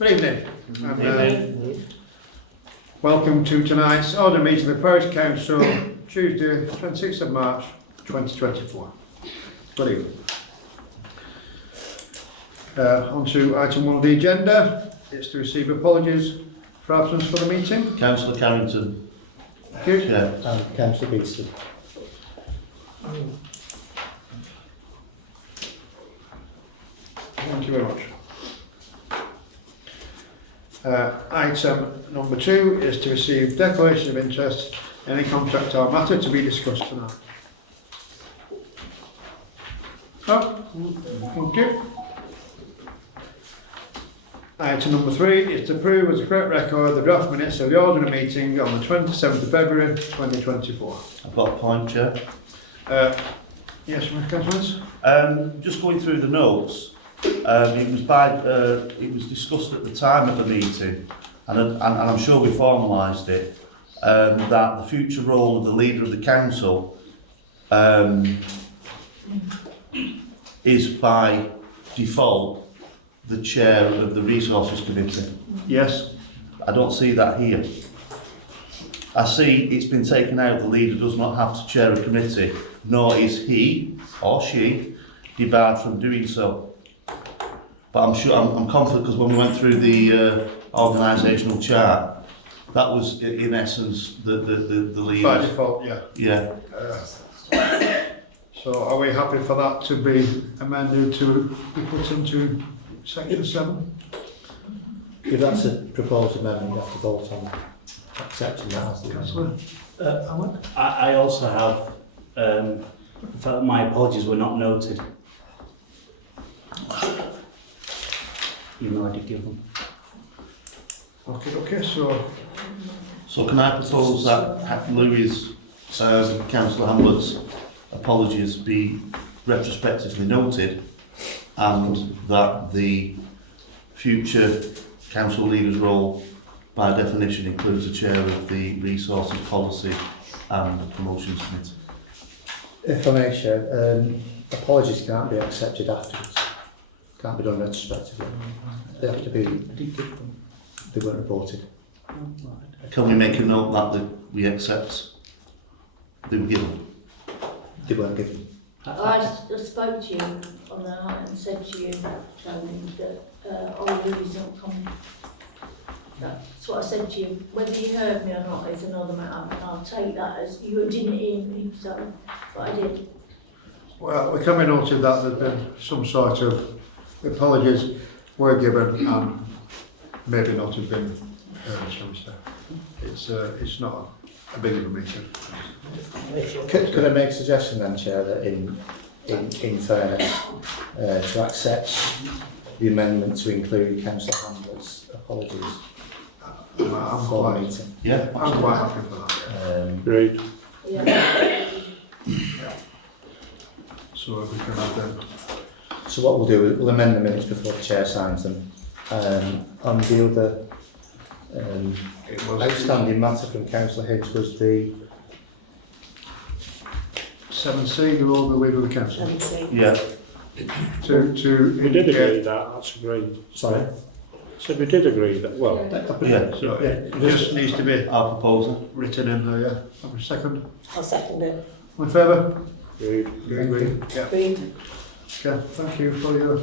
Good evening. And, welcome to tonight's order meeting of the Parish Council, Tuesday, 26th of March 2024. Good evening. On to item 1 of the agenda. It's to receive apologies for absence for the meeting. Councillor Carrington. Thank you. Chair. And Councillor Beeston. Thank you very much. Item number 2 is to receive declaration of interest in any contract or matter to be discussed tonight. Oh, thank you. Item number 3 is to approve as a correct record the draft minutes of the ordinary meeting on the 27th of February 2024. I've got a point, Chair. Yes, Mr. Councillors? Just going through the notes, it was discussed at the time of the meeting, and I'm sure we formalised it, that the future role of the leader of the council is by default the chair of the resources committee. Yes. I don't see that here. I see it's been taken out, the leader does not have to chair a committee, nor is he or she debarred from doing so. But I'm sure, I'm confident, because when we went through the organisational chart, that was in essence the leader. By default, yeah. Yeah. So are we happy for that to be amended to be put into section 7? If that's a proposed amendment, you have to vote on accepting that as the amendment. Alan? I also have felt my apologies were not noted. You know I did give them. Okay, So can I propose that Louis, Councillor Hamlet's apologies be retrospectively noted, and that the future council leader's role by definition includes the chair of the resources policy and promotions committee. If I may, Chair, apologies can't be accepted afterwards. Can't be done retrospectively. They have to be, they weren't reported. Can we make a note that we accept they were given? They weren't given. I spoke to you on the night and said to you, Chairman, that Oliver isn't coming. That's what I said to you. Whether you heard me or not is another matter, and I'll take that as you didn't hear me, so, but I did. well, we can be noted that there's been some sort of apologies were given and maybe not have been shall we say. It's not a big of a meeting. Could I make a suggestion then, Chair, that in fairness, to accept the amendment to include Councillor Hamlet's apologies I'm for the quite, meeting? Yeah. I'm quite happy for that. Great. Yeah. So we can have them. So what we'll do, we'll amend the minutes before the Chair signs them. On the other It was outstanding matter from Councillor Higgs was the 7C, the role of the leader of the council. Yeah. To We did agree indicate, that's agreed. sorry. So we did agree that, well, Yeah. so it just needs to be Our proposal. written in there, yeah. Have a second. I'll second it. All in favour? agreed. You agree? Yeah. Agreed. Okay, thank you for your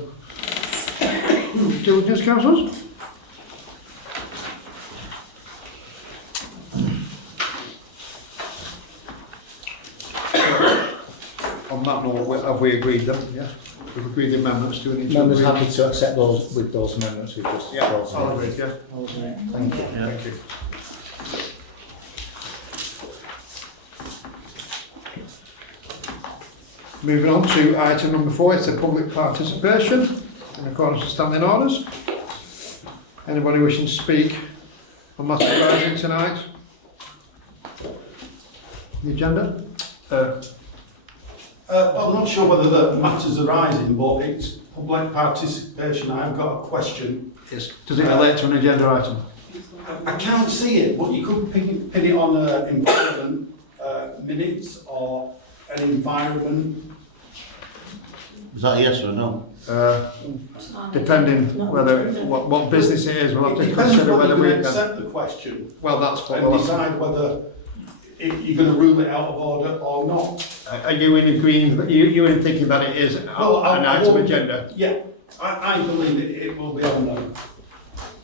diligence, councillors. On that note, have we agreed them? Yeah. We've agreed the amendments to any. Members happy to accept those with those amendments we've just Yeah, voted I'll on. agree, yeah. I'll agree. Thank you. Yeah. Thank you. Moving on to item number 4, it's the public participation in accordance with standing orders. Anybody wishing to speak on matters arising tonight? The agenda? I'm not sure whether the matter's arising, but it's public participation. I've got a question. Yes. Does it relate to an agenda item? I can't see it, but you could pin it on environment minutes or an environment Is that a yes or a no? Depending whether, what business it is, we'll have It to depends consider whether whether we you can. accept the question Well, that's what and we'll have decide whether you're going to rule it out of order or not. to. Are you in agreeing, you in thinking that it is an item agenda? Yeah, I believe it will be on there.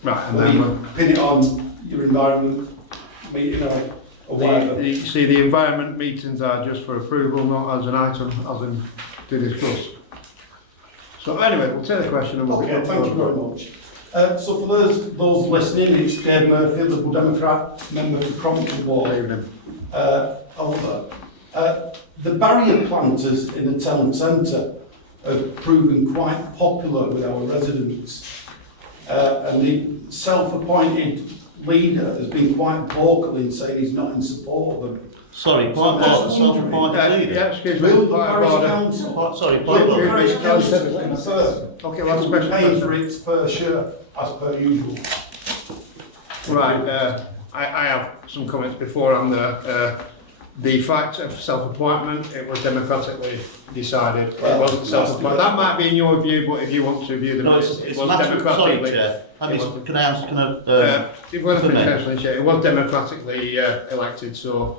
Right, and Whether then you pin it on your environment meeting or whatever. you see, the environment meetings are just for approval, not as an item, as in to discuss. So anyway, we'll take the question and we'll Okay, get thank you very much. So for those listening, it's Dave Murphy, Liberal Democrat, member for Crompton Ward. Over. The barrier planters in the town centre have proven quite popular with our residents. And the self-appointed leader has been quite vocal in saying he's not in support of them. Sorry, point of order, self-appointed leader. Yeah, excuse me, Will the point of parish order. council, Sorry, will point of the order. parish council confirm Okay, it well, will be paid special. for its fair share as per usual? Right, I have some comments before on the fact of self-appointment. It was democratically decided. It wasn't self-appointed. That might be in your view, but if you want to view the No, minutes, it's it was matter, sorry, democratically. Chair. Can I ask, It wasn't for me. personally, Chair. It was democratically elected, so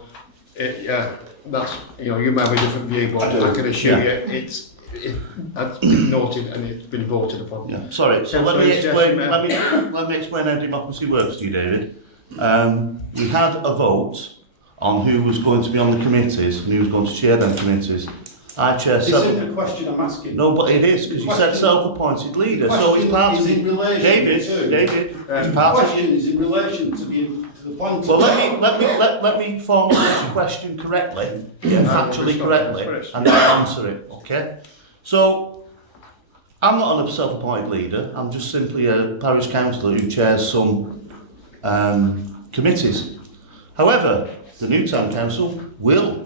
that's, you may have a different view, but I can assure you it's been noted and it's been voted upon. yeah, sorry, so let me explain how democracy works to you, David. We had a vote on who was going to be on the committees and who was going to chair them committees. I chair This seven. isn't the question I'm asking. No, but it is, because you said self-appointed leader, so it's Question part of is in the... relation David, to... David, The it's part of... question is in relation to the planters. Well, let me formalise the question correctly, factually correctly, and then answer it, okay? So, I'm not a self-appointed leader, I'm just simply a parish councillor who chairs some committees. However, the new town council will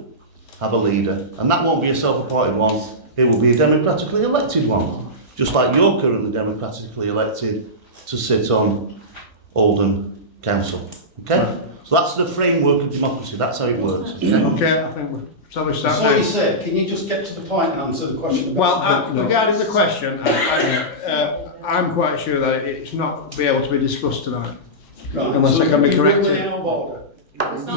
have a leader, and that won't be a self-appointed one, it will be a democratically elected one, just like you're currently democratically elected to sit on Oldham Council, okay? So that's the framework of democracy, that's how it works. Okay, I think we'll start So you said, can you just get to the point and answer the question? Well, regarding the question, I'm quite sure that it's not be able to be discussed tonight. Right, unless so I can be you rule corrected. it out of order.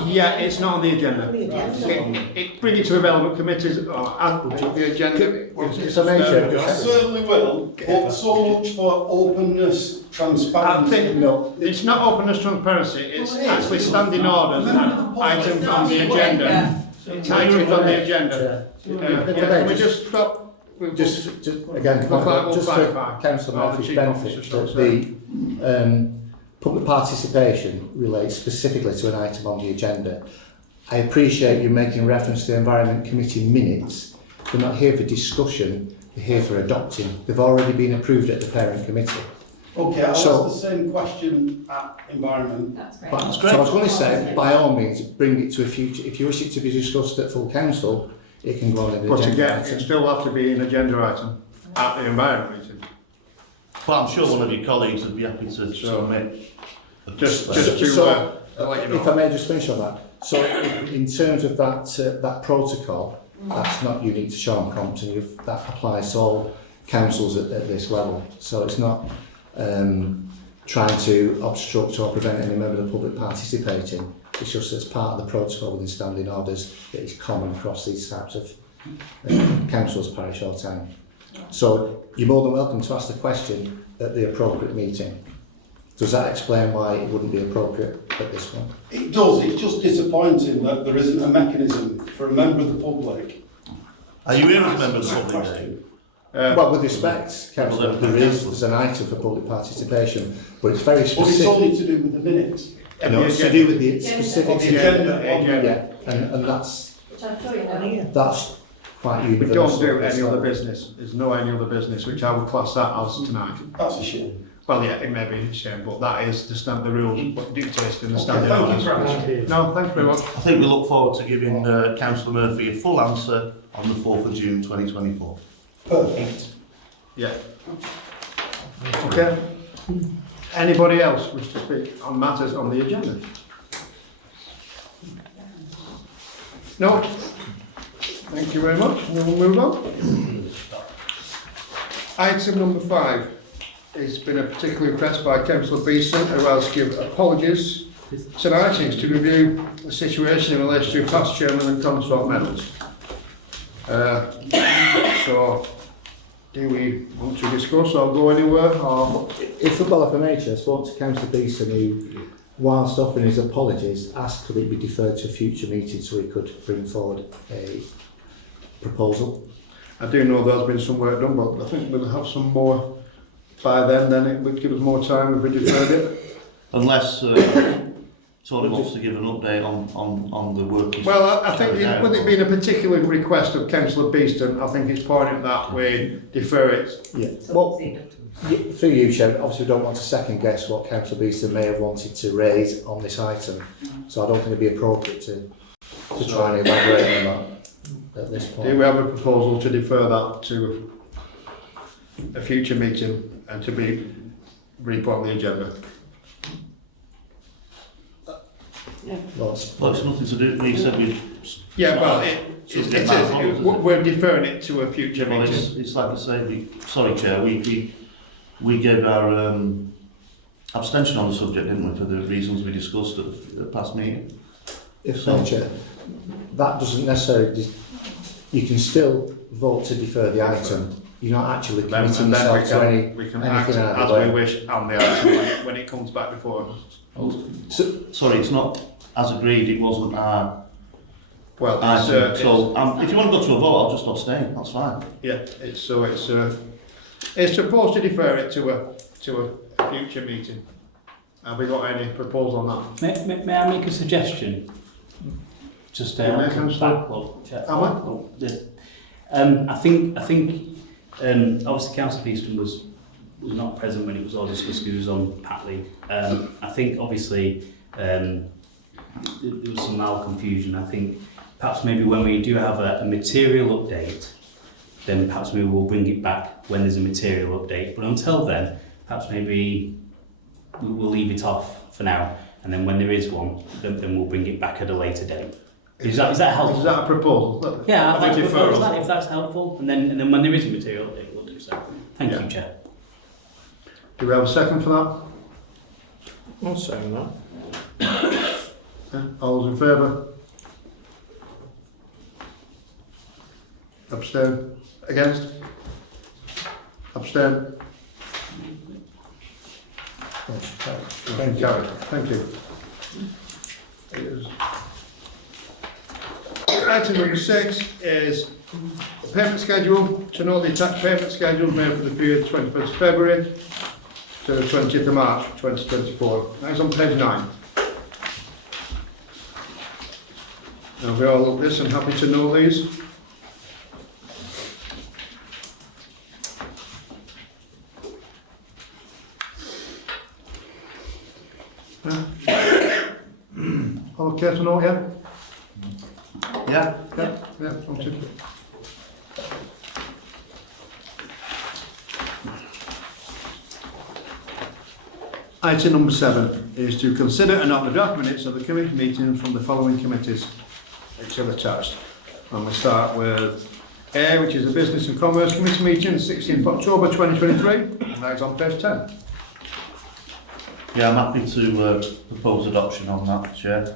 Yeah, it's not on the agenda. Bring it to the relevant committees or add the agenda. It's a major. I certainly will, but so much for openness, I transparency. think No, it's not openness, transparency, it's Well, it is. actually standing orders and items on the agenda. It's items on the agenda. Can we just stop? just again, We'll just for clarify. Councillor Oh, the Murphy's Chief benefit, Officer, that the public participation relates specifically to an item on the agenda. I appreciate you making reference to the Environment Committee minutes. They're not here for discussion, they're here for adopting. They've already been approved at the parent committee. Okay, I'll So- ask the same question at Environment. That's great. But, That's so great. I was going to say, by all means, bring it to a future. If you wish it to be discussed at full council, it can go on an But agenda again, item. it still have to be an agenda item at the environment meeting. But I'm sure one of your colleagues would be happy to submit. Just to let you If I know. may just finish on that. So in terms of that protocol, that's not unique to Sean Compton. That applies to all councils at this level. So it's not trying to obstruct or prevent any member of the public participating. It's just as part of the protocol within standing orders that is common across these types of councils, parish or town. So you're more than welcome to ask the question at the appropriate meeting. Does that explain why it wouldn't be appropriate at this one? It does, it's just disappointing that there isn't a mechanism for a member of the public. Are you here as a member of the public, Dave? Well, with respect, Councillor, there's an item for public participation, but it's very But it's specific. only to do with the minutes. No, it's to do with the specific The agenda. Yeah, and that's quite We universal. don't do any other business. There's no any other business, which I would class that as tonight. That's a shame. Well, yeah, it may be a shame, but that is the rules dictated in the Okay, standing thank you orders. for answering. No, thanks very much. I think we look forward to giving Councillor Murphy a full answer on the 4th of June 2024. Perfect. Yeah. Okay. Anybody else wish to speak on matters on the agenda? No? Thank you very much. We will move on. Item number 5 has been particularly pressed by Councillor Beeson, who has given apologies tonight. It's to review the situation in relation to past chairman and consort medals. So, do we want to discuss or go anywhere? Or If I may, Chair, I spoke to Councillor Beeson, who, whilst offering his apologies, asked could it be deferred to a future meeting so he could bring forward a proposal. I do know there's been some work done, but I think we'll have some more by then it would give us more time if we deferred it. Unless Tony wants to give an update on the work he's Well, I think carried out. with it being a particular request of Councillor Beeston, I think it's important that we defer it. Yeah. Well, through you, Chair, obviously we don't want to second guess what Councillor Beeson may have wanted to raise on this item, so I don't think it'd be appropriate to try and elaborate on that at this point. Do we have a proposal to defer that to a future meeting and to be re-put on the agenda? Well, it's- Well, it's nothing to do, we said we'd... Yeah, well, it Should is, get that on, isn't it? we're deferring it to a future Well, meeting. it's like I say, sorry Chair, we gave our abstention on the subject, didn't we, for the reasons we discussed at the past meeting. If so, Chair, that doesn't necessarily, you can still vote to defer the item. You're not actually Then, committing and then yourself to any. we can act anything as either we way. wish on the item when it comes back before us. So, Sorry, it's not, as agreed, it wasn't our Well, it's, item. So if you want to go to a vote, I'll just abstain, that's fine. yeah, it's supposed to defer it to a future meeting. Have we got any proposal on that? May I make a suggestion? Just Yeah, make a back up. I think obviously Councillor Beeston was not present when it was all discussed. He was on Pat League. I think obviously there was some confusion. I think perhaps maybe when we do have a material update, then perhaps maybe we'll bring it back when there's a material update. But until then, perhaps maybe we'll leave it off for now, and then when there is one, then we'll bring it back at a later date. Is that helpful? Is that a proposal? Yeah, Have I'd like a to propose deferral? that if that's helpful, and then when there is a material update, we'll do so. Thank Yeah. you, Chair. Do we have a second for that? I'm saying that. Yeah. All those in favour? Abstain? Against? Abstain? Thank you. Thank you. Item number 6 is the payment schedule. To note the attached payment schedule made for the period 21st February to the 20th of March 2024. That is on page 9. Now we all look this and happy to know these. All okay to know, yeah? Yeah? Yeah, okay. Item number 7 is to consider and adopt the draft minutes of the committee meeting from the following committees, which are attached. And we start with A, which is the Business and Commerce Committee meeting, 16th October 2023, and that is on page 10. Yeah, I'm happy to propose adoption on that, Chair.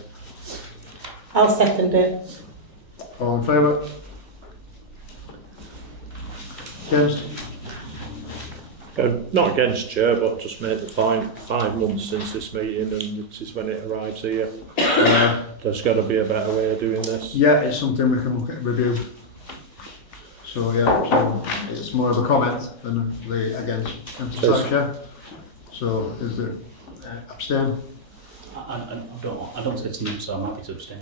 I'll second it. All in favour? Against? Not against, Chair, but just make the point, 5 months since this meeting and this is when it arrives here. There's got to be a better way of doing this. Yeah, it's something we can look at and review. So yeah, so it's more of a comment than the against. Councillor Thatcher. So is there abstain? I don't say to them, so I'm happy to abstain.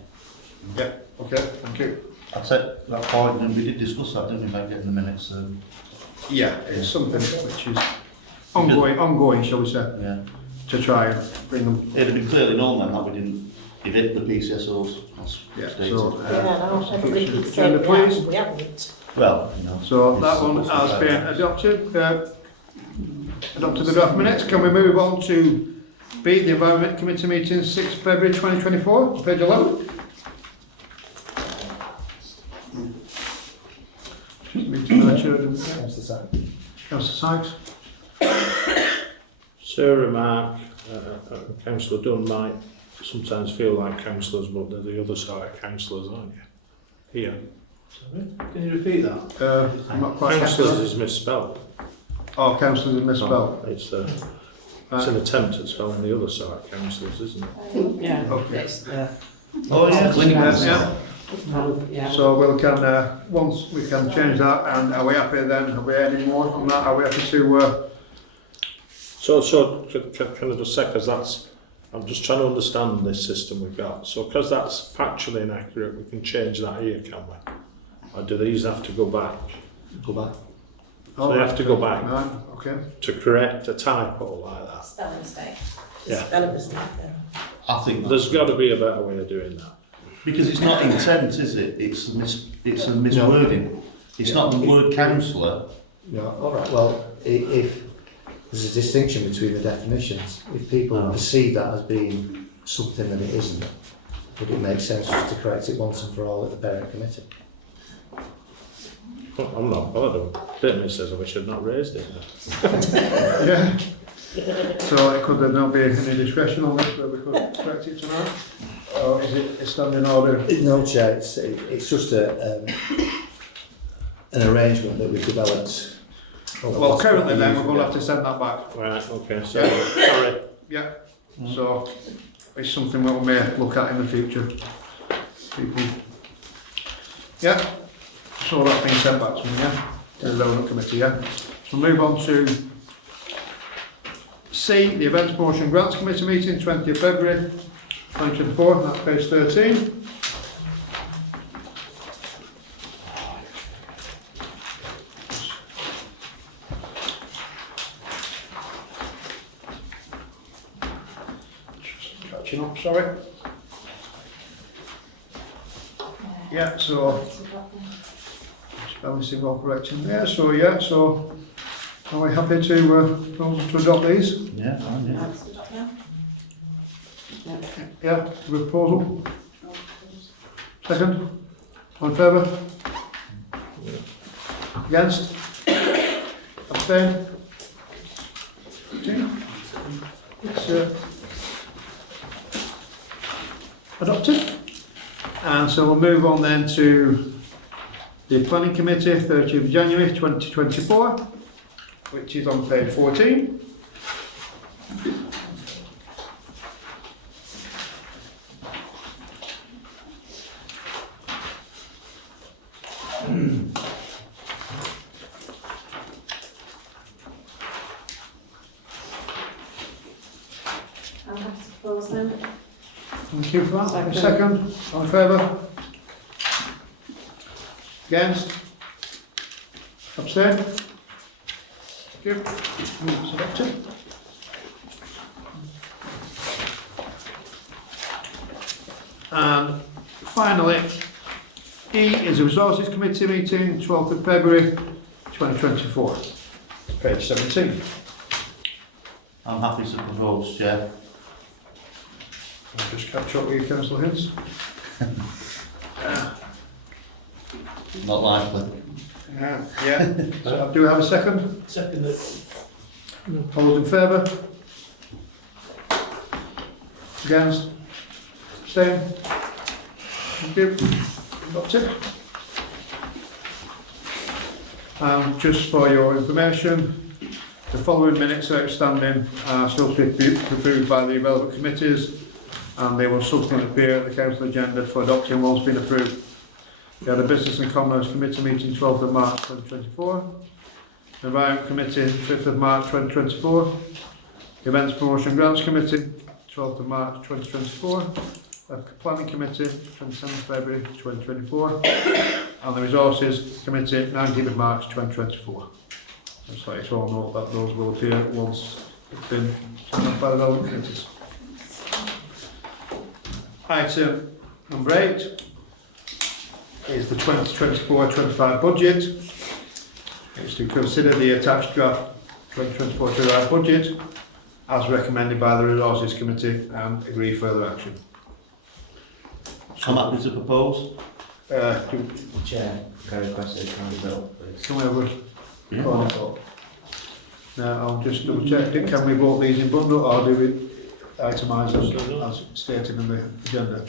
Yeah, okay, thank you. I take that point, and we did discuss that, didn't we, about getting the minutes? Yeah, it's something which is ongoing, shall we say, Yeah. to try and bring them. It'd been clearly known then that we didn't give it the PCSOs, as Yeah, stated. so, Yeah, no, everybody keeps agenda, saying please. that, we haven't. Well, you know. So that it's one supposed to be has been like adopted. Adopted the draft minutes. Can we move on to B, the Environment Committee meeting, 6th February 2024, page 11? Meeting I chaired and- Councillor Sack. Councillor Sykes? Sarah, Mark, Councillor Dunn might sometimes feel like councillors, but they're the other side of councillors, aren't you? Here. Can you repeat that? I'm not quite Councillors sure. is misspelled. Oh, councillors are misspelled. It's an attempt at spelling the other side of councillors, isn't it? Yeah. Okay. It's, Oh, yes. Yeah. yeah. So we can, once we can change that, and are we happy then? Are we any more from that? Are we happy to, So can I just say, because that's, I'm just trying to understand this system we've got. So because that's factually inaccurate, we can change that here, can we? Or do these have to go back? Go back. So they have to go back Right, okay. to correct a typo like that. Spelling mistake. Yeah. Spelling mistake there. I think There's that's got to be a better way of doing that. because it's not intent, is it? It's a miswording. It's not the word councillor. No, all right. Well, if there's a distinction between the definitions, if people perceive that as being something that it isn't, would it make sense just to correct it once and for all at the parent committee? I'm not bothered. It says we should not raised it. Yeah. So could there not be any discretion on this, where we could correct it tonight? Or is it a standing order? No, Chair. It's just an arrangement that we've developed. Well, currently then, we're going to have to send that back. Right, okay, so, sorry. Yeah. So it's something we may look at in the future. People. Yeah. So that's been sent back to me, yeah? To the Development Committee, yeah? So move on to C, the Events Promotion Grants Committee meeting, 20th February 2024, that's page 13. Just catching up, sorry. Yeah, so spelling all correct in there, so yeah, so are we happy to adopt these? Yeah, fine, yeah. Yeah, proposal? Second? All in favour? Against? Abstain? Okay. It's adopted. And so we'll move on then to the Planning Committee, 30th of January 2024, which is on page 14. I'll have to propose them. Thank you for that. Second. Second, all in favour? Against? Abstain? Thank you. It's adopted. And finally, E is the Resources Committee meeting, 12th of February 2024, page 17. I'm happy to propose, Chair. I'll just catch up with you, Councillor Hinds. Not likely. Yeah. So do we have a second? Second. All those in favour? Against? Abstain? Thank you. Adopted. Just for your information, the following minutes outstanding are still to be approved by the relevant committees, and they will subsequently appear at the council agenda for adoption once been approved. We had a Business and Commerce Committee meeting 12th of March 2024, the Environment Committee 5th of March 2024, the Events Promotion Grants Committee 12th of March 2024, the Planning Committee 27th February 2024, and the Resources Committee 19th of March 2024. Just like you all know that those will appear once it's been signed off by the relevant committees. Item number 8 is the 2024-25 budget. It's to consider the attached draft 2024-25 budget as recommended by the Resources Committee and agree further action. I'm happy to propose. Do- Chair, can I request a county vote, please? Can we have a recording vote? Now, I'll just double check, can we vote these in bundle or do we itemise them as stated in the agenda?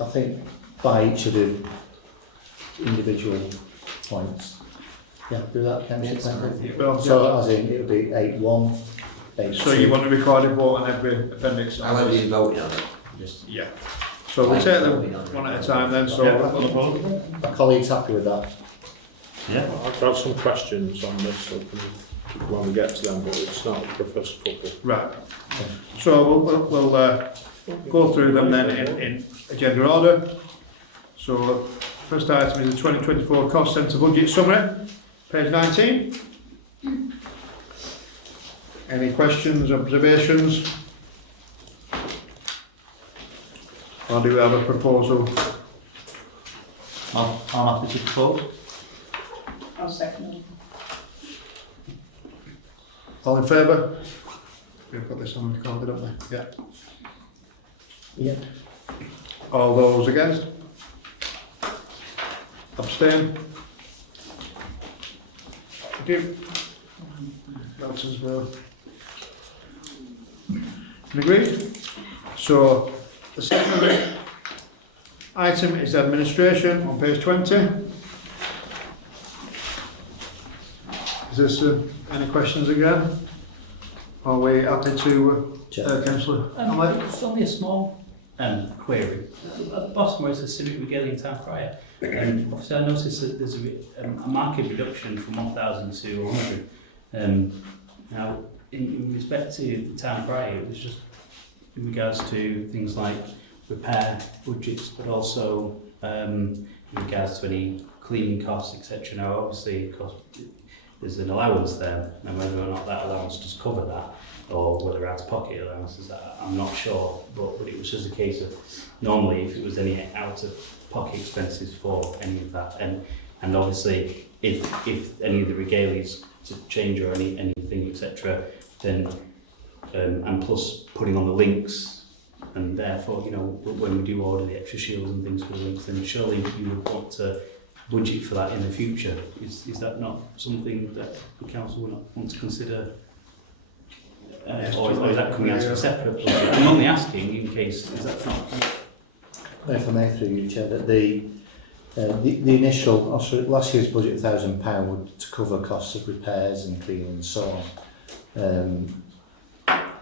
I think by each of the individual points. Yeah, do that, councillor. Well, So as in, it would be 8.1, 8.2. so you want a recorded vote on every appendix? How are you voting on it? Just Yeah. So we'll take them one at a time then, so... Are colleagues happy with that? Yeah. I've got some questions on this, so when we get to them, but it's not the first couple. Right. So we'll go through them then in agenda order. So first item is the 2024 cost centre budget summary, page 19. Any questions, observations? Or do we have a proposal? I'm happy to propose. I'll second. All in favour? We've got this on recorded, haven't we? Yeah. Yeah. All those against? Abstain? Thank you. That's as well. Agreed? So, the second item is administration on page 20. Is this any questions again? Are we happy to, Councillor? It's only a small query. At the bottom where it says Civic Regalia and Town Crier, obviously I noticed that there's a market reduction from 1,000 to 100. Now, in respect to the Town Crier, it was just in regards to things like repair budgets, but also in regards to any cleaning costs, etc. Now, obviously, of course, there's an allowance there, and whether or not that allowance does cover that, or whether out-of-pocket allowances, I'm not sure, but it was just a case of, normally if it was any out-of-pocket expenses for any of that, and obviously if any of the regalias to change or anything, etc., then, and plus putting on the links, and therefore, you know, when we do order the extra shields and things for the links, then surely you would want to budget for that in the future. Is that not something that the council would not want to consider? Or is that coming out of a separate budget? I'm only asking in case, is that not... If I may, through you, Chair, that the initial, also last year's budget £1,000 would to cover costs of repairs and cleaning and so on.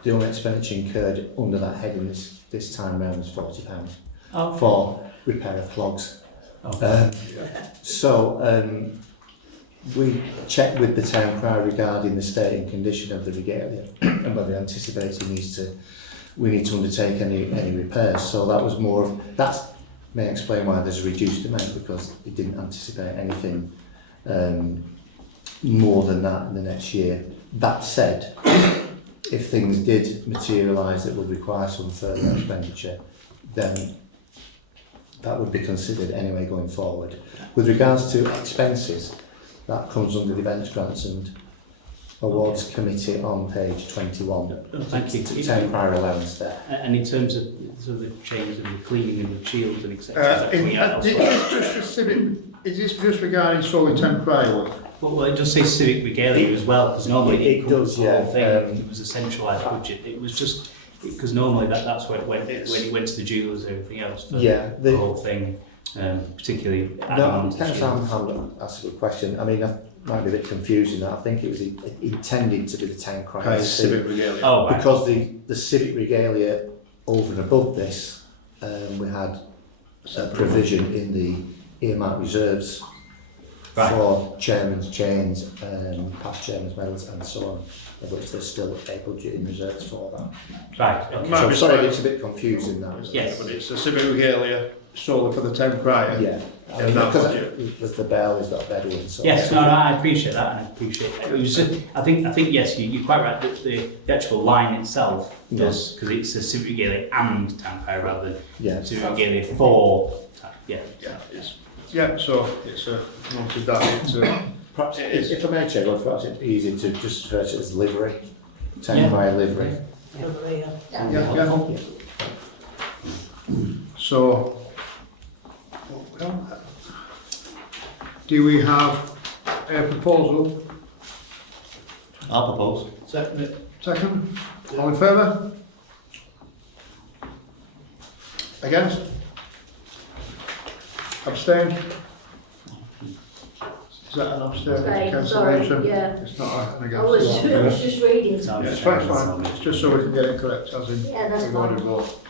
The only expenditure incurred under that heading this time round is £40 for repair of clogs. We checked with the town crier regarding the state and condition of the regalia and whether anticipating we need to undertake any repairs. So that was more of, that may explain why there's a reduced amount, because it didn't anticipate anything more than that in the next year. That said, if things did materialise that would require some further expenditure, then that would be considered anyway going forward. With regards to expenses, that comes under the Events Grants and Awards Committee on page 21. Thank you. Town crier allowance there. And in terms of sort of the change and the cleaning and the shields and etc. Is this just regarding solely town crier work? Well, it just says Civic Regalia as well, because normally It does, the whole yeah. thing, it was a centralised budget. It was just, because normally that's where it went, when it went to the jewellers and everything else for the whole thing, particularly... No, Councillor Hamlet asked a good question. I mean, that might be a bit confusing. I think it was intended to be the town crier. Civic regalia. Oh, right. Because the civic regalia over and above this, we had a provision in the earmark reserves for chairman's chains, past chairman's medals and so on, of which there's still a budget in reserves for that. Right, okay. Might So be sorry, slight- it's a bit confusing that. Yes. But it's a civic regalia solely for the town crier. Yeah. I mean, that because budget. there's the bell, there's got a Bedouin. So Yes, no, I appreciate that, and I appreciate it. It was just, I think yes, you're quite right, that the actual line itself does, because it's a Civic Regalia and Town Crier rather than Yeah. Civic Regalia for, Yeah, so it's noted that it's Perhaps, it is. if I may, Chair, well, perhaps it's easy to just refer to it as livery, town Yeah. crier livery. yeah. So, do we have a proposal. I'll propose. Second. All in favour? Against? Abstain? Is that an abstain? Abstain, sorry, Cancellation? yeah. It's not an I was against. just reading. No, Yeah, it's fine, it's fine. It's just so we can get it correct, as in. Yeah, that's recorded fine. vote.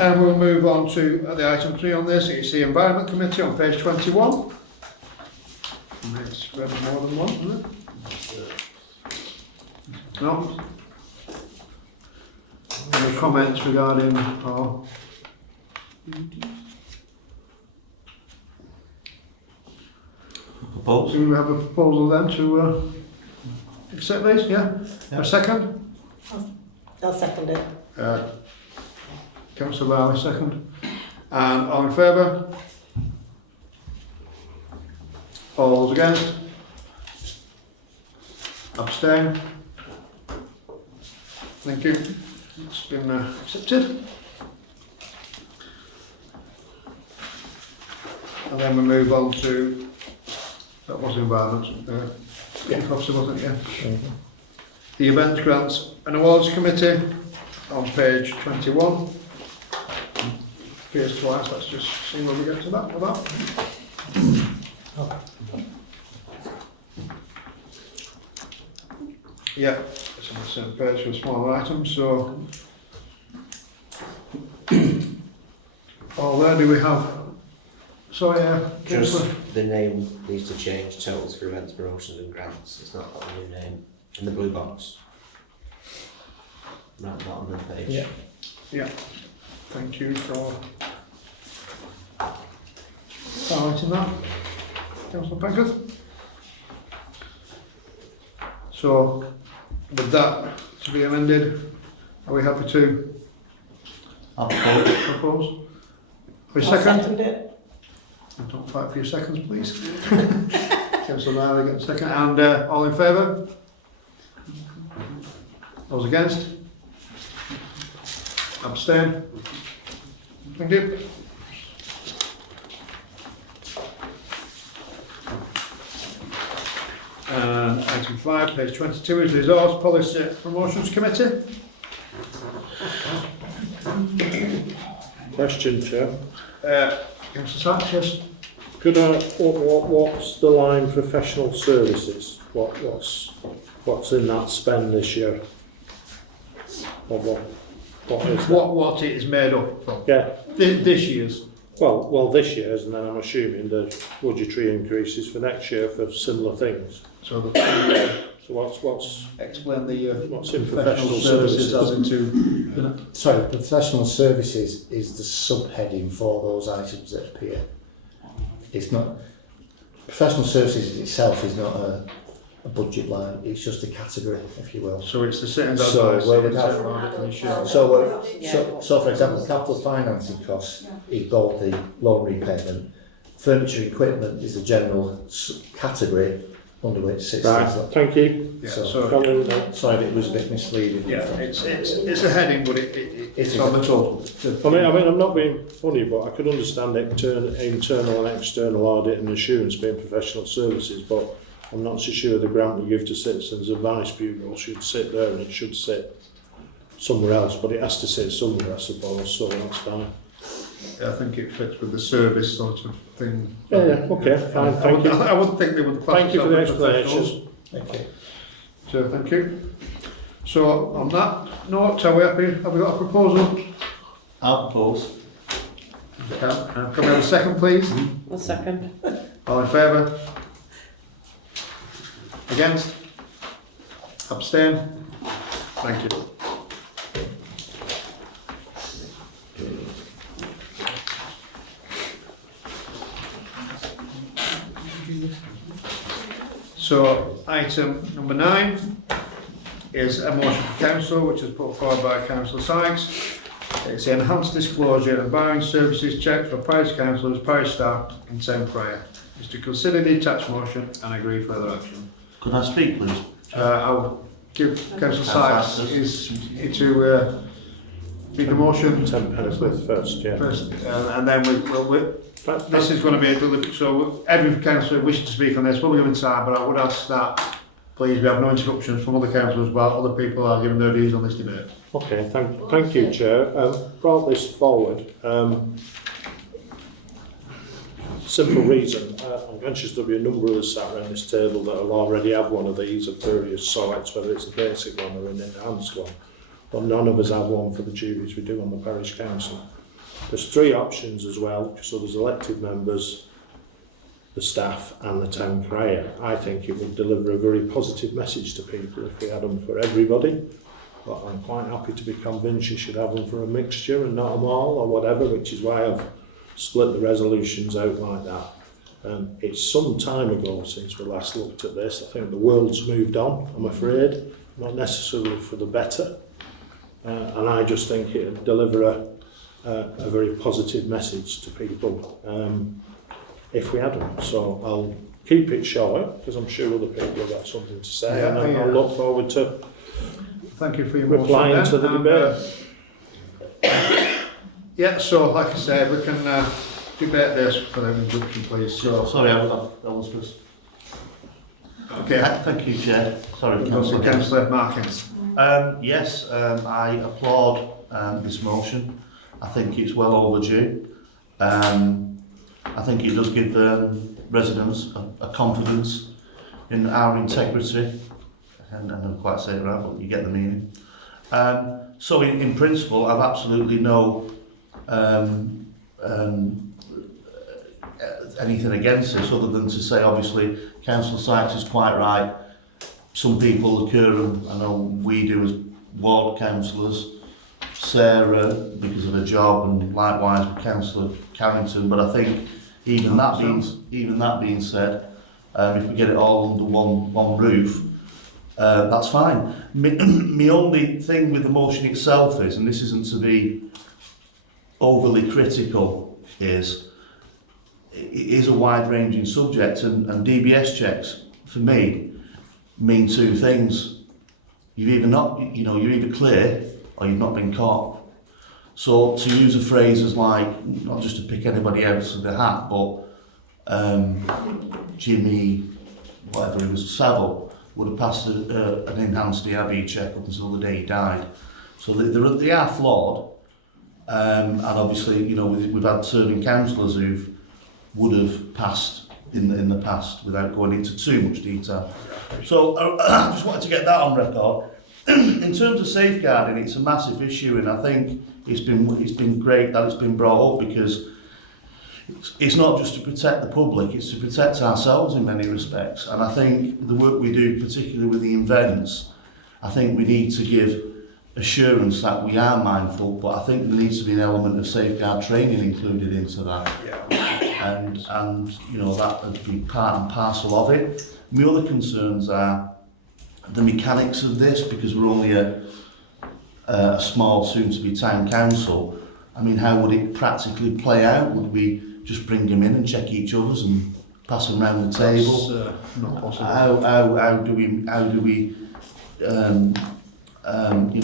And we'll move on to the item 3 on this. It's the Environment Committee on page 21. And it's more than one, isn't it? No? Any comments regarding our... Propose. Do we have a proposal then to accept these? Yeah? A second? I'll second it. Councillor Riley, second. And all in favour? All those against? Abstain? Thank you. It's been accepted. And then we move on to, that was environment, officer, wasn't it? Yeah. The Events Grants and Awards Committee on page 21. Appears twice, let's just see when we get to that. Yeah, it's on the same page for smaller items, so. Oh, where do we have? Sorry, Just Councillor. the name needs to change, totals for events, promotions and grants. It's not got a new name in the blue box. Not on the page. Yeah. Thank you for highlighting that, Councillor Peckett. So, with that to be amended, are we happy to I'll propose. propose? Are we I'll second? it. Don't fight for your seconds, please. Councillor Riley gets second. And all in favour? Those against? Abstain? Thank you. And item 5, page 22 is Resource Policy Promotions Committee. Question, Chair. Councillor Sanchez. Could I, what's the line professional services? What's in that spend this year? Or what is that? What it is made up from? Yeah, This year's. well, this year's, and then I'm assuming the budgetary increases for next year for similar things. So the, So what's explain the what's in professional services as into. Sorry, professional services is the subheading for those items that appear. It's not, professional services itself is not a budget line, it's just a category, if you will. So it's the sittings So advice, where would it's that- audit commission. So for example, capital financing costs is both the loan repayment, furniture equipment is the general category under which sits right? things like. Thank you. Yeah, So- so, Come in now. Sorry, it was a bit misleading. yeah, it's a heading, but it's on the total. I mean, I'm not being funny, but I could understand internal and external audit and assurance being professional services, but I'm not so sure the grant we give to Citizens Advice Bureau should sit there, and it should sit somewhere else, but it has to sit somewhere, I suppose, so that's fine. I think it fits with the service sort of thing. Yeah, okay, fine, thank you. I wouldn't think they would class Thank you for the themselves as professionals. explanation. Okay. So, thank you. So, on that note, are we happy? Have we got a proposal? I'll propose. Can we have a second, please? I'll second. All in favour? Against? Abstain? Thank you. So, item number 9 is a motion for council, which is put forward by Councillor Sykes. It's enhanced disclosure and borrowing services checks for parish councillors, parish staff in Town Prior. Is to consider the attached motion and agree further action. Could I speak, please? I'll give Councillor Sykes to Make a motion 10 Pennyworth first, yeah. first, and then this is going to be a deliberate, so every councillor wishing to speak on this will be given time, but I would ask that please we have no interruptions from other councillors while other people are giving their views on this debate. Okay, thank you, Chair. Brought this forward. Simple reason, I'm conscious there'll be a number of us sat around this table that will already have one of these of various sorts, whether it's a basic one or an enhanced one, but none of us have one for the duties we do on the parish council. There's 3 options as well, so there's elected members, the staff and the town crier. I think it would deliver a very positive message to people if we had them for everybody, but I'm quite happy to be convinced you should have them for a mixture and not them all or whatever, which is why I've split the resolutions out like that. It's some time ago since we last looked at this. I think the world's moved on, I'm afraid, not necessarily for the better. And I just think it would deliver a very positive message to people if we had them. So I'll keep it short because I'm sure other people have got something to say, Yeah, and I'll look forward to thank you for your replying motion, to the debate. Yeah, so like I said, we can debate this for the introduction, please. So, Sorry, I was first. okay, Thank you, Chair. Sorry, Councillor Councillor. Markins. Yes, I applaud this motion. I think it's well overdue. I think it does give residents a confidence in our integrity, and I don't quite say it right, but you get the meaning. So in principle, I've absolutely no anything against this, other than to say, obviously, Councillor Sykes is quite right. Some people occur, and I know we do as ward councillors, Sarah, because of her job, and likewise with Councillor Carrington. But I think even that being said, if we get it all under one roof, that's fine. My only thing with the motion itself is, and this isn't to be overly critical, is it is a wide-ranging subject, and DBS checks for me mean 2 things. You're either clear or you've not been caught. So to use a phrase as like, not just to pick anybody else of the hat, but Jimmy, whatever it was, Savile, would have passed an enhanced DIB check up until the day he died. So they are flawed, and obviously, we've had serving councillors who would have passed in the past without going into too much detail. So I just wanted to get that on record. In terms of safeguarding, it's a massive issue, and I think it's been great that it's been brought up, because it's not just to protect the public, it's to protect ourselves in many respects. And I think the work we do, particularly with the events, I think we need to give assurance that we are mindful, but I think there needs to be an element of safeguard training included into that. And that would be part and parcel of it. My other concerns are the mechanics of this, because we're only a small, soon-to-be town council. I mean, how would it practically play out? Would we just bring them in and check each other's and pass them around the table? That's not possible. How do we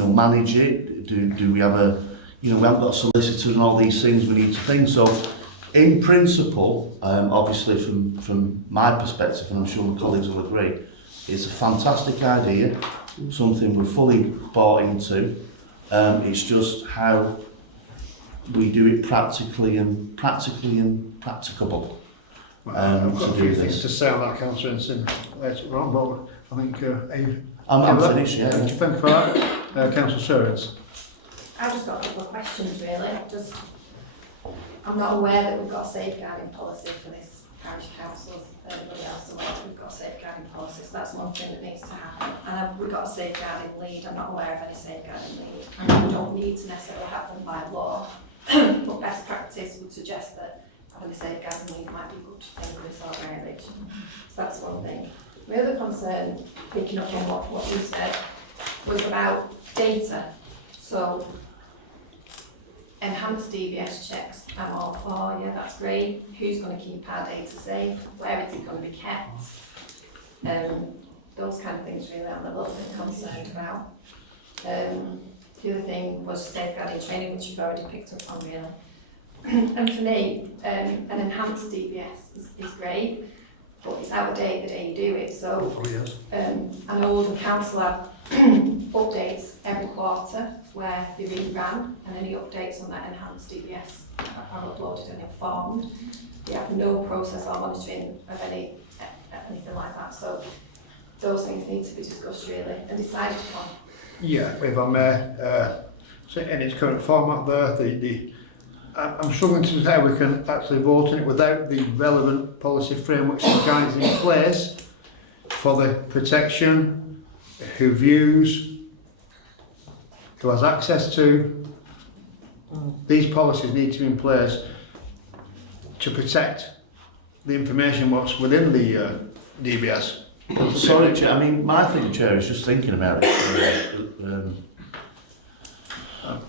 manage it? Do we have we haven't got a solicitor and all these things we need to think. So, in principle, obviously from my perspective, and I'm sure my colleagues will agree, it's a fantastic idea, something we're fully bought into. It's just how we do it practically and practicable. I've got a to few do things this. to say on that, Councillor Ensign, later on, but I think I'm finished, yeah. Thank you for that. Councillor Surrins. I've just got a couple of questions really. I'm not aware that we've got a safeguarding policy for this parish council. Everybody else aware that we've got a safeguarding policy, so that's one thing that needs to happen. And we've got a safeguarding lead. I'm not aware of any safeguarding lead. And we don't need to necessarily have them by law, but best practice would suggest that having a safeguarding lead might be a good thing for this organisation. So that's one thing. My other concern, picking up on what you said, was about data. So, enhanced DBS checks, I'm all for, yeah, that's great. Who's going to keep our data safe? Where is it going to be kept? Those kind of things really I'm a little bit concerned about. The other thing was safeguarding training, which you've already picked up on really. And for me, an enhanced DBS is great, but it's out of date the day you do it. So Oh, yes. I know all the council have updates every quarter where they rerun, and any updates on that enhanced DBS are uploaded and informed. They have no process or monitoring of anything like that. So those things need to be discussed really and decided upon. Yeah, if I may, so in its current format there, I'm struggling to see how we can actually vote on it without the relevant policy frameworks and guides in place for the protection, who views, who has access to. These policies need to be in place to protect the information what's within the DBS. Sorry, Chair, I mean, my thing, Chair, is just thinking about it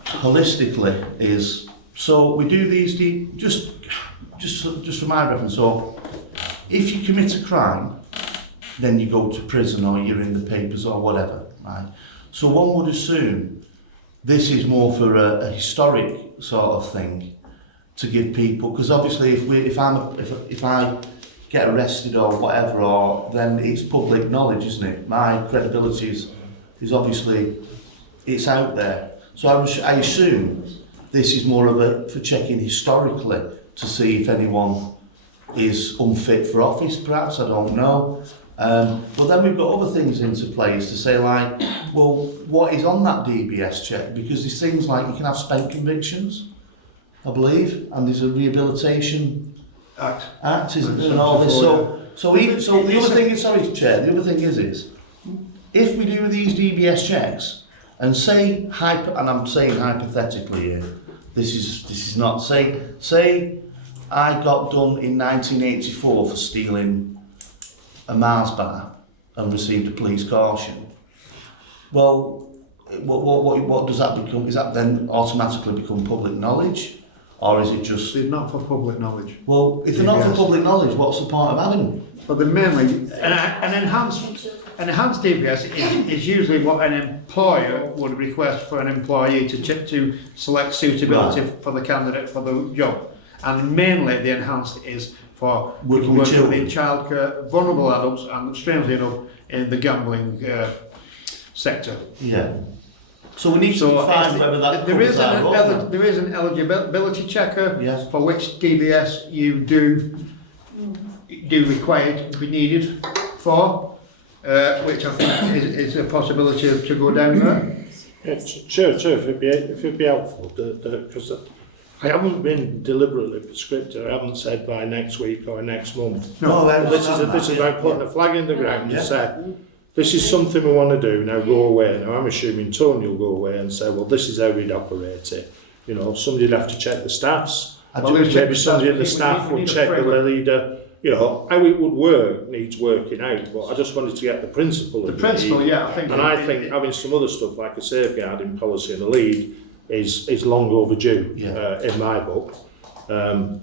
holistically is, so we do these, just for my reference, so if you commit a crime, then you go to prison or you're in the papers or whatever, right? So one would assume this is more for a historic sort of thing to give people, because obviously if I get arrested or whatever, or then it's public knowledge, isn't it? My credibility is obviously, it's out there. So I assume this is more of for checking historically to see if anyone is unfit for office, perhaps, I don't know. But then we've got other things into place to say, like, well, what is on that DBS check? Because there's things like you can have spent convictions, I believe, and there's a rehabilitation act, isn't there, and all this. So the other thing is, sorry, Chair, the other thing is if we do these DBS checks and say and I'm saying hypothetically here, this is not say I got done in 1984 for stealing a Mars bar and received a police caution. Well, what does that become? Is that then automatically become public knowledge? Or is it just... It's not for public knowledge. Well, if they're not for public knowledge, what's the point of having them? But they're mainly, an enhanced DBS is usually what an employer would request for an employee to select suitability for the candidate for the job. And mainly the enhanced is for working with in childcare, vulnerable adults, and strangely enough, in the gambling sector. Yeah. So we need to define whether that there is an eligibility checker, yes, for which DBS you do require to be needed for, which I think is a possibility to go down there. Yeah, sure, if it'd be helpful, because I haven't been deliberately prescriptive. I haven't said by next week or next month. No, this is about putting a flag in the ground and say, this is something we want to do, now go away. Now I'm assuming Tony will go away and say, well, this is how we'd operate it. You know, somebody'd have to check the staffs. Maybe somebody in the staff would check the leader. You know, how it would work needs working out, but I just wanted to get the principle. I think. And I think having some other stuff like a safeguarding policy and a lead is long overdue, in my book. But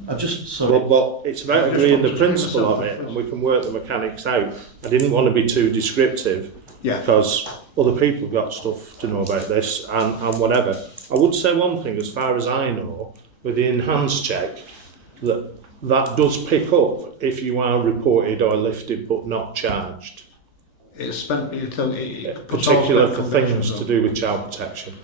it's about agreeing the principle of it, and we can work the mechanics out. I didn't want to be too descriptive, because other people have got stuff to know about this and whatever. I would say one thing, as far as I know, with the enhanced check, that does pick up if you are reported or lifted but not charged. It's spent particular for things to do with child protection.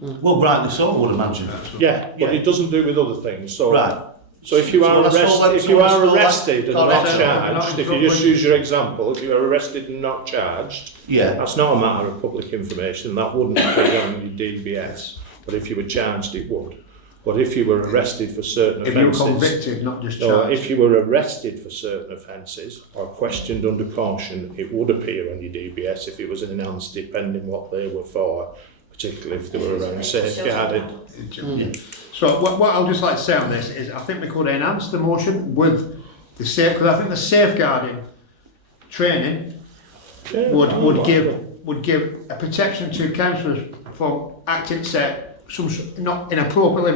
Well, rightly so, I would imagine. But it doesn't do with other things. So, right. So if you are arrested and not charged, if you just use your example, if you are arrested and not charged, that's not a matter of public information. That wouldn't be on your DBS. But if you were charged, it would. But if you were arrested for certain offences... If you were convicted, not just charged. If you were arrested for certain offences or questioned under caution, it would appear on your DBS if it was enhanced, depending what they were for, particularly if they were around safeguarding. So what I'll just like to say on this is I think we could enhance the motion with the because I think the safeguarding training would give a protection to councillors from acting not inappropriately,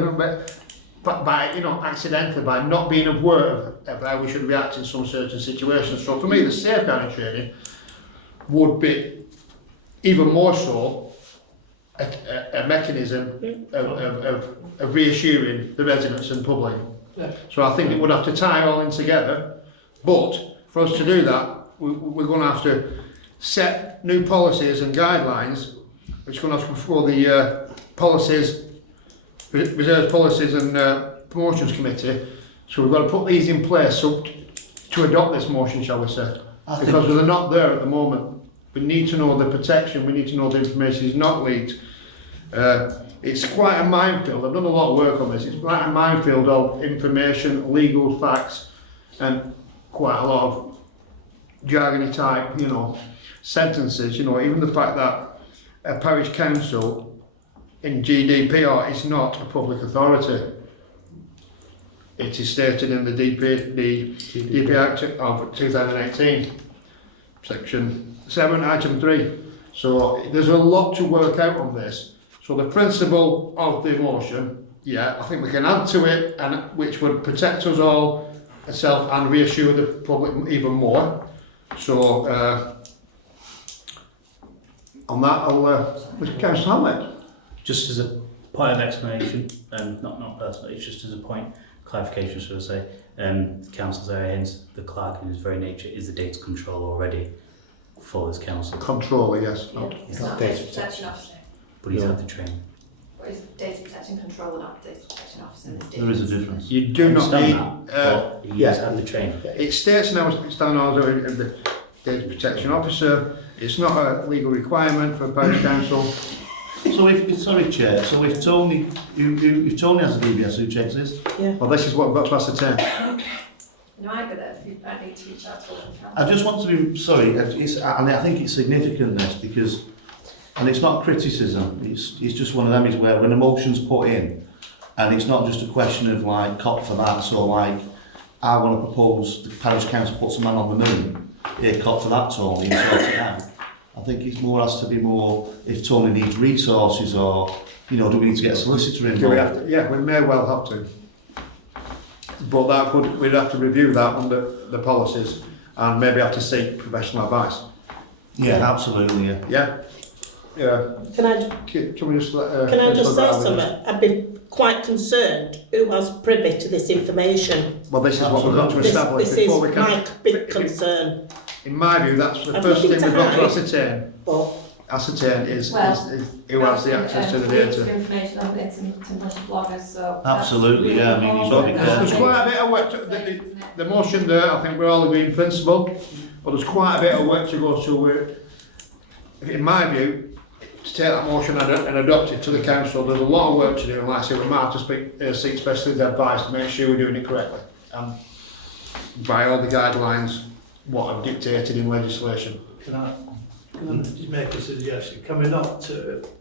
but by accidentally, by not being aware of how we should react in some certain situations. So for me, the safeguarding training would be even more so a mechanism of reassuring the residents and public. Yeah. So I think it would have to tie all in together, but for us to do that, we're going to have to set new policies and guidelines, which are going to have to before the policies, reserves policies and promotions committee. So we've got to put these in place so to adopt this motion, shall we say? I Because think, they're not there at the moment. We need to know the protection, we need to know the information is not leaked. It's quite a minefield. I've done a lot of work on this. It's quite a minefield of information, legal facts, and quite a lot of jargony type, sentences. Even the fact that a parish council in GDPR is not a public authority. It is stated in the DP Act of 2018, section 7, item 3. So there's a lot to work out on this. So the principle of the motion, I think we can add to it, and which would protect us all, itself, and reassure the public even more. So on that, I'll Mr. Councillor Hamlet. Just as a point of explanation, not personally, it's just as a point clarification, should I say. The council's area, hence the clerk in his very nature is the data controller already for this council, Controller, yes. Yeah, it's not data protection officer. but he's had the training. But it's data protection controller, not data protection officer. there is a difference. You do not Understand need. that, but he has had the training. It states now, it's down order of the data protection officer. It's not a legal requirement for a parish council. So sorry Chair, so if Tony, if Tony has a DBS, who checks this? Well, this is what we've got to ascertain. No, I get that. You might need to reach out to them. I just want to be, sorry, and I think it's significant this because, and it's not criticism, it's just one of them is where when a motion's put in, and it's not just a question of like cop for that, so like, I want to propose the parish council puts a man on the moon, here cop for that Tony and sort it out. I think it's more has to be more if Tony needs resources or, do we need to get a solicitor Do we have involved? to? Yeah, we may well have to. But we'd have to review that under the policies and maybe have to seek professional advice. Yeah, absolutely, yeah. Yeah? Yeah. Can we just let... I just say something? I'd be quite concerned who was privy to this information. Well, this is what we've got to establish This before we is can... my big concern. In my view, that's the I've first thing nothing we've to got to hide. ascertain is Well, who has the access to the data. Information on bits and bloggers, so Absolutely, yeah, I mean, you've got to be There's careful. quite a bit of work to... The motion there, I think we're all agreed in principle, but there's quite a bit of work to go through. In my view, to take that motion and adopt it to the council, there's a lot of work to do, and like I say, we might have to seek specialist advice to make sure we're doing it correctly. And by all the guidelines, what are dictated in legislation. Can I just make a suggestion? Can we not,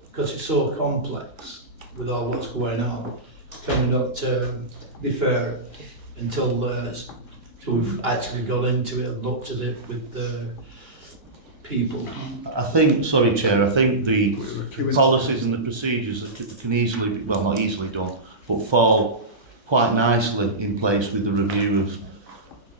because it's so complex with all what's going on, can we not defer until so we've actually got into it and looked at it with the people? I think, sorry Chair, I think the policies and the procedures that can easily, well not easily done, but fall quite nicely in place with the review of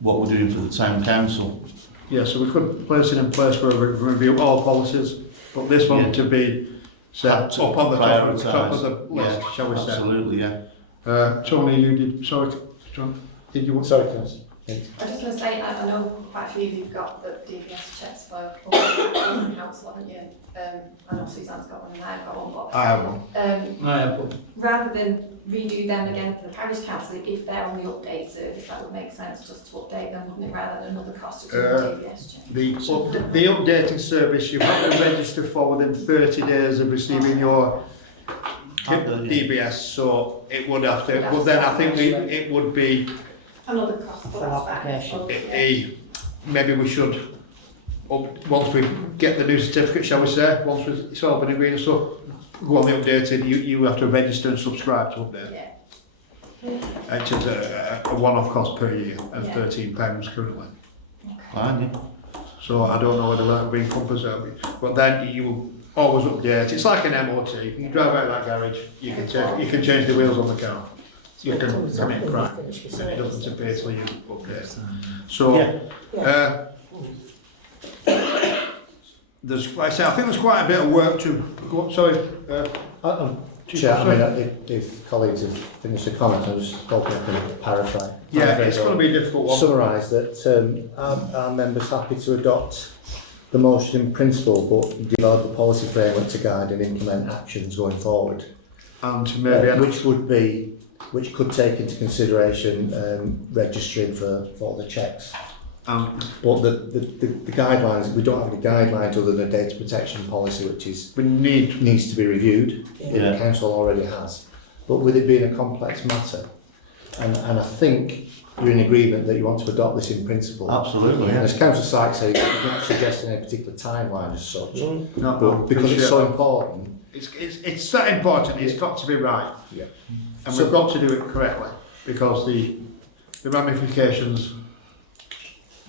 what we're doing for the town council. Yeah, so we could place it in place for a review all policies, but this one to be set up on the top of the list, yeah, shall we say. Absolutely, yeah. Tony, you did, sorry, John, did you want... Sorry, Councillor. I was just going to say, I know quite a few of you've got the DBS checks for the council, haven't you? I know Suzanne's got one and I've got one, but I have one. I have one. rather than redo them again for the parish council, if they're on the update service, that would make sense just to update them, wouldn't it, rather than another cost to do the DBS check. The updating service, you have to register for within 30 days of receiving your DBS, so it would have to, but then I think it would be, Another cost for that. maybe we should, once we get the new certificate, shall we say, once it's all been agreed and stuff, go on the updated, you have to register and subscribe to update. Yeah. Which is a one-off cost per year of £13 currently. Fine, yeah. So I don't know whether that will be encompassed, but then you will always update. It's like an MOT. You drive out of that garage, you can change the wheels on the car. You can commit crime. It doesn't appear till you update. So, there's, like I say, I think there's quite a bit of work to go on. Sorry, Chair, I mean, if colleagues have finished the comments, I'm just hoping I can paraphrase. yeah, it's going to be a difficult one. Summarise that our members happy to adopt the motion in principle, but develop a policy framework to guide and implement actions going forward, And maybe which could take into consideration registering for the checks. But the guidelines, we don't have any guidelines other than a data protection policy, which is needs to be reviewed. Yeah. The council already has, but with it being a complex matter, and I think you're in agreement that you want to adopt this in principle. Absolutely, And yeah. as Councillor Sykes said, you're not suggesting a particular timeline as such, No, but because it's so important. It's that important. It's got to be right. Yeah. And So- we've got to do it correctly because the ramifications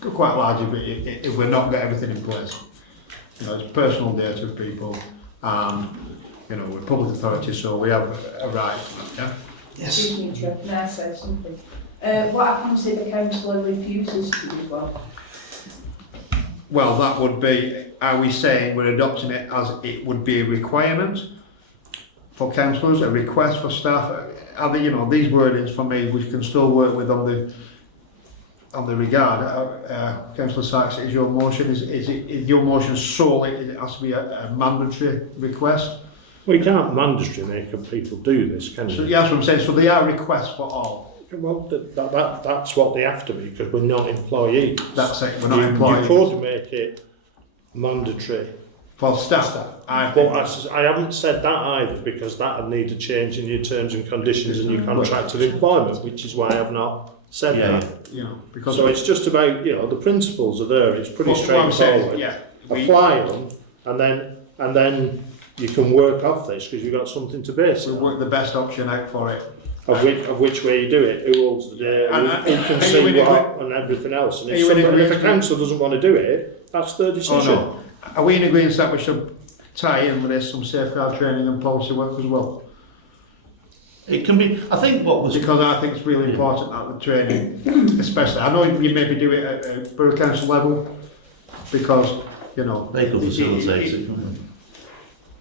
are quite large if we're not got everything in place. You know, it's personal data of people, and you know, we're public authority, so we have a right. Yeah. Yes. Excuse me, Chair, can I say something? What happens if a councillor refuses to do one? Well, that would be. Are we saying we're adopting it as it would be a requirement for councillors, a request for staff? Are they, you know, these wordings for me, we can still work with on the regard. Councillor Sykes, is your motion is your motion solely? It has to be a mandatory request. We can't mandatorily make people do this, can So we? yeah, that's what I'm saying. So they are requests for all. Well, that's what they have to be, because we're not employees. That's it. We're not You employees. could make it mandatory. For staff. I But think I haven't said that either, because that would need a change in your terms and conditions and your contract of employment, which is why I've not said Yeah. that. you know, because So it's just about, you know, the principles are there, it's pretty what I'm saying, straightforward. yeah, Apply them, and then you can work off this, because you've got something to base we it on. work the best option out for it. Of which way you do it, who holds the data, And- who can are see you in what, and everything else. And Are you in if a agreement? council doesn't want to do it, that's their Oh decision. no. Are we in agreement that we should tie in with this some safeguard training and policy work as well? It can be, I think what was, Because I think it's really important that the training, especially, I know you maybe do it at a borough council level, because, you know, they could facilitate it, couldn't they?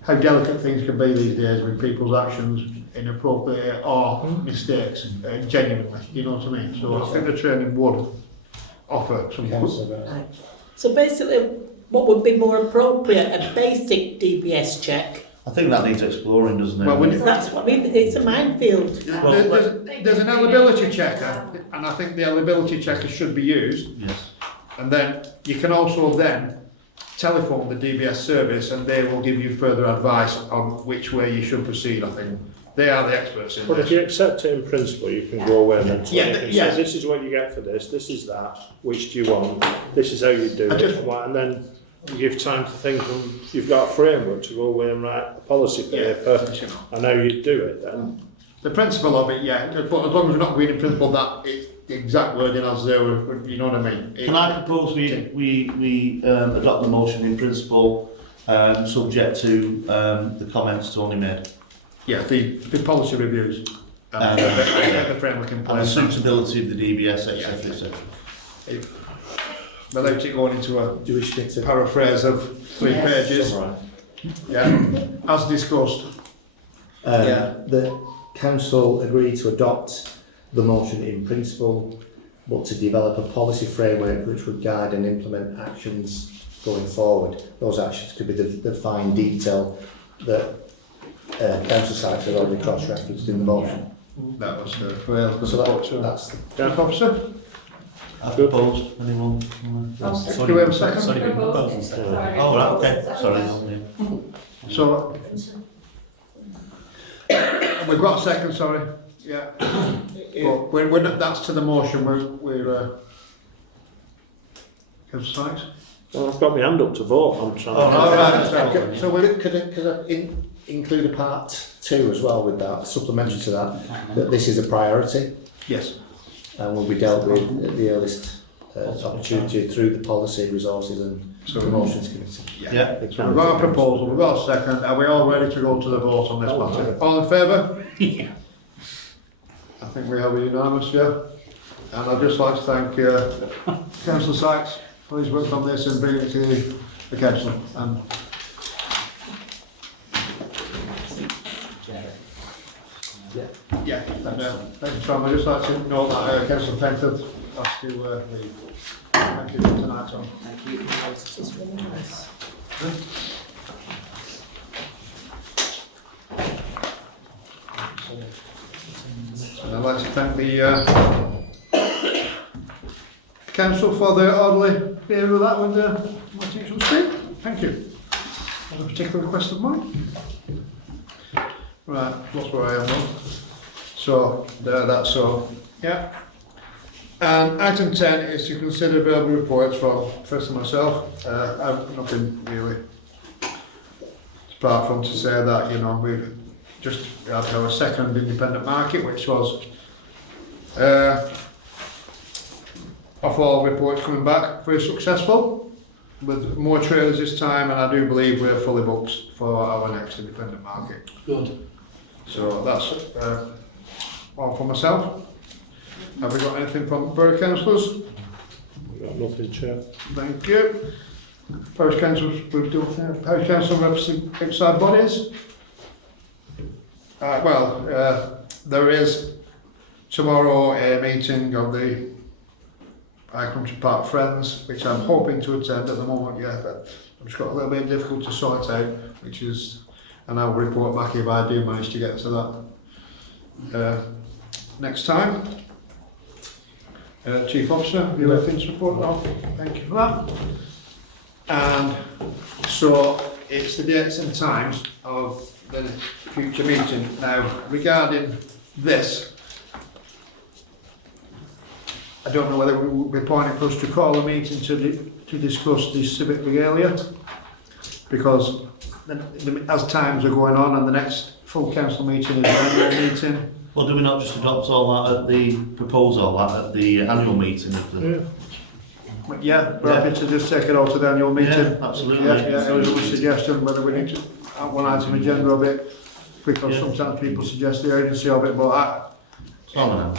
how delicate things can be these days with people's actions, inappropriate or mistakes, genuinely, you know what I mean? So I think the training would offer some. Councillor, So basically, what would be more appropriate, a basic DBS check? I think that needs exploring, doesn't it? Well, when That's what I mean, it's a minefield. There's an eligibility checker, and I think the eligibility checker should be used. Yes. And then you can also then telephone the DBS service, and they will give you further advice on which way you should proceed. I think they are the experts in But if this. you accept it in principle, you can go away and then Yeah, and yeah. say, this is what you get for this is that, which do you want, this is how you do I it, just- and then you give time to think, and you've got a framework to go away and write a policy paper, You know. and how you do it then. The principle of it, yeah, but as long as we're not agreeing in principle that it's the exact wording as there, you know what I mean? Can I propose we adopt the motion in principle, subject to the comments Tony made, Yeah, the policy reviews. And the framework in and the place. suitability of the DBS, etc., etc. Without it going into a do you wish me to paraphrase of 3 pages. summarise? Yeah, as discussed. The council agreed to adopt the motion in principle, but to develop a policy framework which would guide and implement actions going forward. Those actions could be the fine detail that Councillor Sykes has already cross-referenced in the motion. That was Wales. So that's Yeah. Officer. I proposed, anyone? Do we have a second? Oh, right, okay, sorry. So, we've got a second, sorry. Yeah. But we're not, that's to the motion, we're Councillor Sykes? Well, I've got my hand up to vote, I'm trying. All right, so we could I include a part 2 as well with that, supplementary to that this is a priority yes. and will be dealt with at the earliest opportunity through the policy, resources and promotions committee. Yeah. So we've got a proposal, we've got a second, are we all ready to go to the vote on this matter? All in favour? Yeah. I think we have a unanimous, yeah. And I'd just like to thank Councillor Sykes for his work on this and bringing it to the council. And yeah, thank you, Tom. I'd just like to note that Councillor Pentford has to leave. Thank you for tonight, Tom. Thank you. This is really nice. And I'd like to thank the council for the orderly behaviour of that when my teacher was speak. Thank you. On a particular request of mine. Right, that's where I am now. So, that's all. Yeah. And item 10 is to consider verbal reports from, first of myself, I've nothing really, apart from to say that, you know, we've just had our second independent market, which was of all reports coming back, very successful, with more trailers this time, and I do believe we're fully booked for our next independent market. Good. So that's all for myself. Have we got anything from borough councillors? We've got nothing, Chair. Thank you. Parish councils, we've done parish council represent outside bodies. There is tomorrow a meeting of the High Country Park Friends, which I'm hoping to attend at the moment, yeah, but I've just got a little bit difficult to sort out, which is, and I'll report back if I do manage to get to that next time. Chief Officer, you have anything to report on? Thank you for that. And so it's the dates and times of the future meeting. Now, regarding this, I don't know whether it would be pointing for us to call a meeting to discuss the civic regalia, because as times are going on and the next full council meeting is the annual meeting. Well, do we not just adopt all that at the proposal, that at the annual meeting of the... Yeah, we're happy to just take it all to the annual meeting. Yeah, absolutely. Yeah, it was a suggestion whether we need to have one item agenda of it, because sometimes people suggest the urgency of it, but so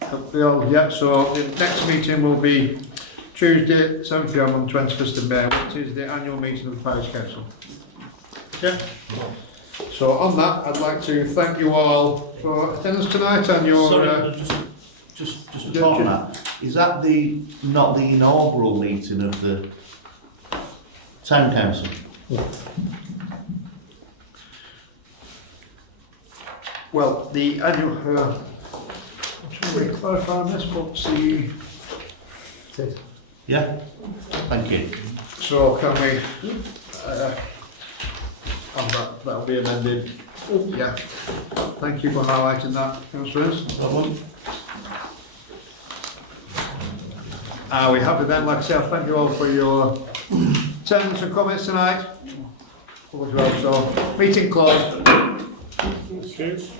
the next meeting will be Tuesday, 7 p.m. on the 21st of May, which is the annual meeting of the Parish Council. Yeah. So on that, I'd like to thank you all for attendance tonight and your... Sorry, just on that. Is that not the inaugural meeting of the Town Council? Well, the annual... I'm trying to clarify on this, but the... Yeah? Thank you. So can we... that'll be amended. Yeah. Thank you for highlighting that, Councillors. No problem. Are we happy then? Like I said, thank you all for your attendance and comments tonight. So, meeting closed. Cheers.